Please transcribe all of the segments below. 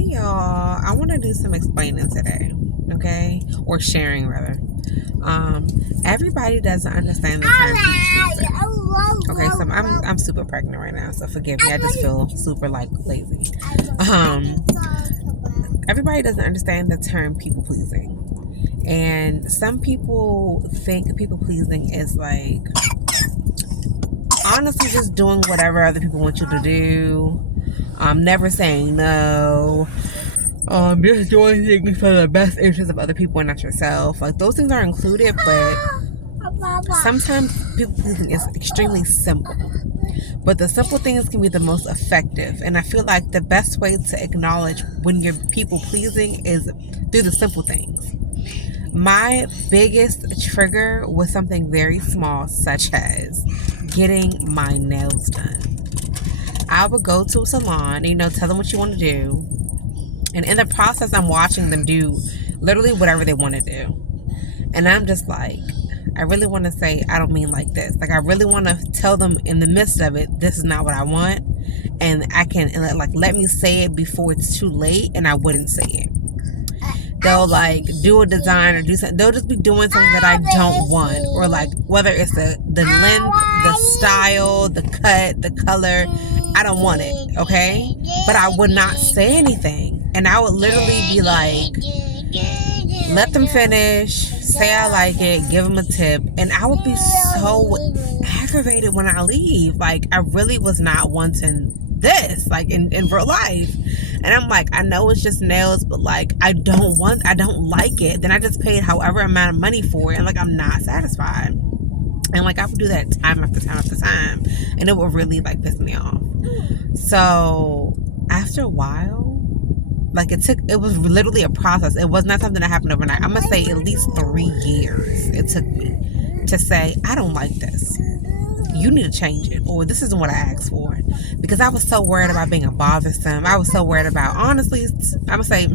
Hey y'all, I want to do some explaining today, okay? Or sharing rather. Everybody doesn't understand the term people pleaser. Okay, so I'm super pregnant right now, so forgive me. I just feel super lazy. Everybody doesn't understand the term people pleasing. And some people think people pleasing is like honestly just doing whatever other people want you to do. Never saying no. Just doing things for the best interest of other people and not yourself. Like, those things are included, but sometimes people pleasing is extremely simple. But the simple things can be the most effective. And I feel like the best way to acknowledge when you're people pleasing is through the simple things. My biggest trigger was something very small, such as getting my nails done. I would go to a salon, tell them what you want to do. And in the process, I'm watching them do literally whatever they want to do. And I'm just like, I really want to say, I don't mean like this. Like, I really want to tell them in the midst of it, this is not what I want. And let me say it before it's too late, and I wouldn't say it. They'll do a design or do something. They'll just be doing something that I don't want. Or whether it's the length, the style, the cut, the color, I don't want it, okay? But I would not say anything. And I would literally be like, let them finish, say I like it, give them a tip. And I would be so aggravated when I leave. Like, I really was not wanting this, in real life. And I'm like, I know it's just nails, but I don't like it. Then I just paid however amount of money for it, and I'm not satisfied. And I would do that time after time after time, and it would really piss me off. So after a while, it was literally a process. It was not something that happened overnight. I'm gonna say at least 3 years it took me to say, I don't like this. You need to change it, or this isn't what I asked for. Because I was so worried about being a bothersome. I was so worried about, honestly, I'm gonna say,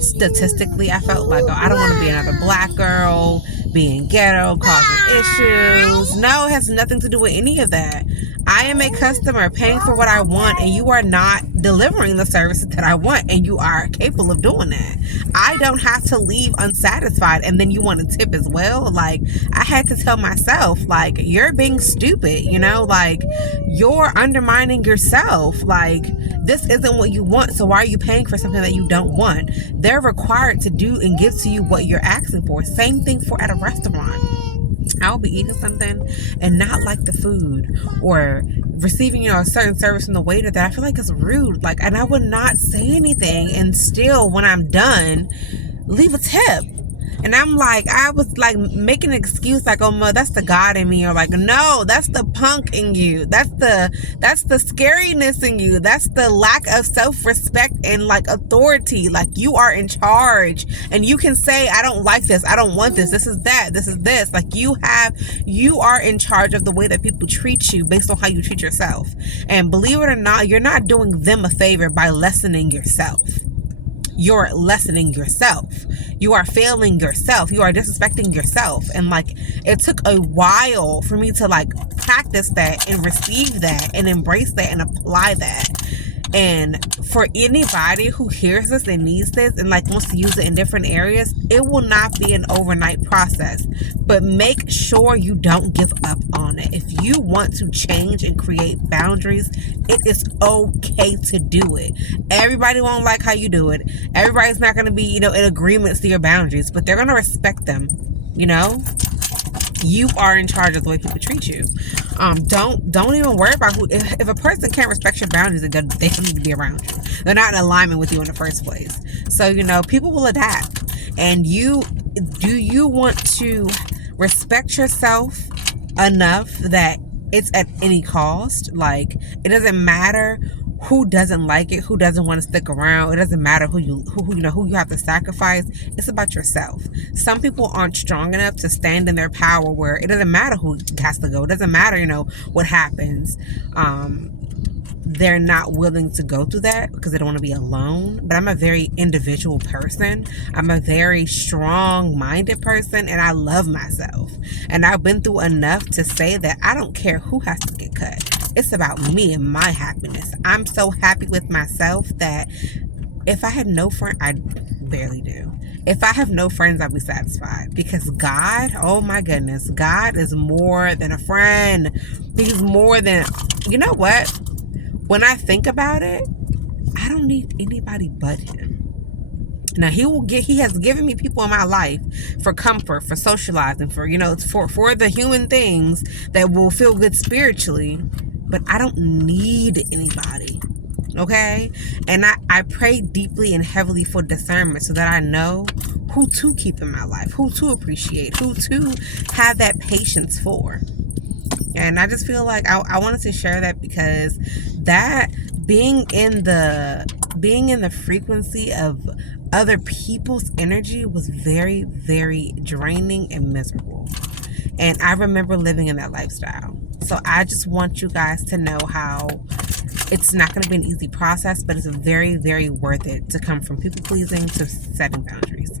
statistically, I felt like, I don't want to be another black girl, being ghetto, causing issues. No, it has nothing to do with any of that. I am a customer paying for what I want, and you are not delivering the services that I want, and you are capable of doing that. I don't have to leave unsatisfied, and then you want a tip as well. I had to tell myself, you're being stupid, you're undermining yourself. This isn't what you want, so why are you paying for something that you don't want? They're required to do and give to you what you're asking for. Same thing for at a restaurant. I'll be eating something and not like the food, or receiving a certain service from the waiter that I feel like is rude, and I would not say anything, and still when I'm done, leave a tip. And I was making an excuse oh, Mo, that's the God in me, or no, that's the punk in you, that's the scariness in you, that's the lack of self-respect and authority. You are in charge, and you can say, I don't like this, I don't want this, this is that, this is this. You are in charge of the way that people treat you based on how you treat yourself. And believe it or not, you're not doing them a favor by lessening yourself. You're lessening yourself. You are failing yourself. You are disrespecting yourself. And it took a while for me to practice that and receive that and embrace that and apply that. And for anybody who hears this and needs this and wants to use it in different areas, it will not be an overnight process. But make sure you don't give up on it. If you want to change and create boundaries, it is okay to do it. Everybody won't like how you do it. Everybody's not going to be, in agreement to your boundaries, but they're going to respect them. You are in charge of the way people treat you. Don't even worry about who. If a person can't respect your boundaries, they don't need to be around you. They're not in alignment with you in the first place. So people will adapt. And do you want to respect yourself enough that it's at any cost? It doesn't matter who doesn't like it, who doesn't want to stick around. It doesn't matter who you have to sacrifice. It's about yourself. Some people aren't strong enough to stand in their power, where it doesn't matter who has to go. It doesn't matter, what happens. They're not willing to go through that because they don't want to be alone. But I'm a very individual person. I'm a very strong-minded person, and I love myself. And I've been through enough to say that I don't care who has to get cut. It's about me and my happiness. I'm so happy with myself that If I had no friend, I barely do. If I have no friends, I'll be satisfied, because God, oh my goodness, God is more than a friend. He's more than, you know what? When I think about it, I don't need anybody but him. Now he has given me people in my life for comfort, for socializing, for, for the human things that will feel good spiritually, but I don't need anybody. Okay? And I pray deeply and heavily for discernment, so that I know who to keep in my life, who to appreciate, who to have that patience for. And I just feel like I wanted to share that, because that being in the frequency of other people's energy was very, very draining and miserable. And I remember living in that lifestyle. So I just want you guys to know how it's not going to be an easy process, but it's very, very worth it to come from people pleasing to setting boundaries.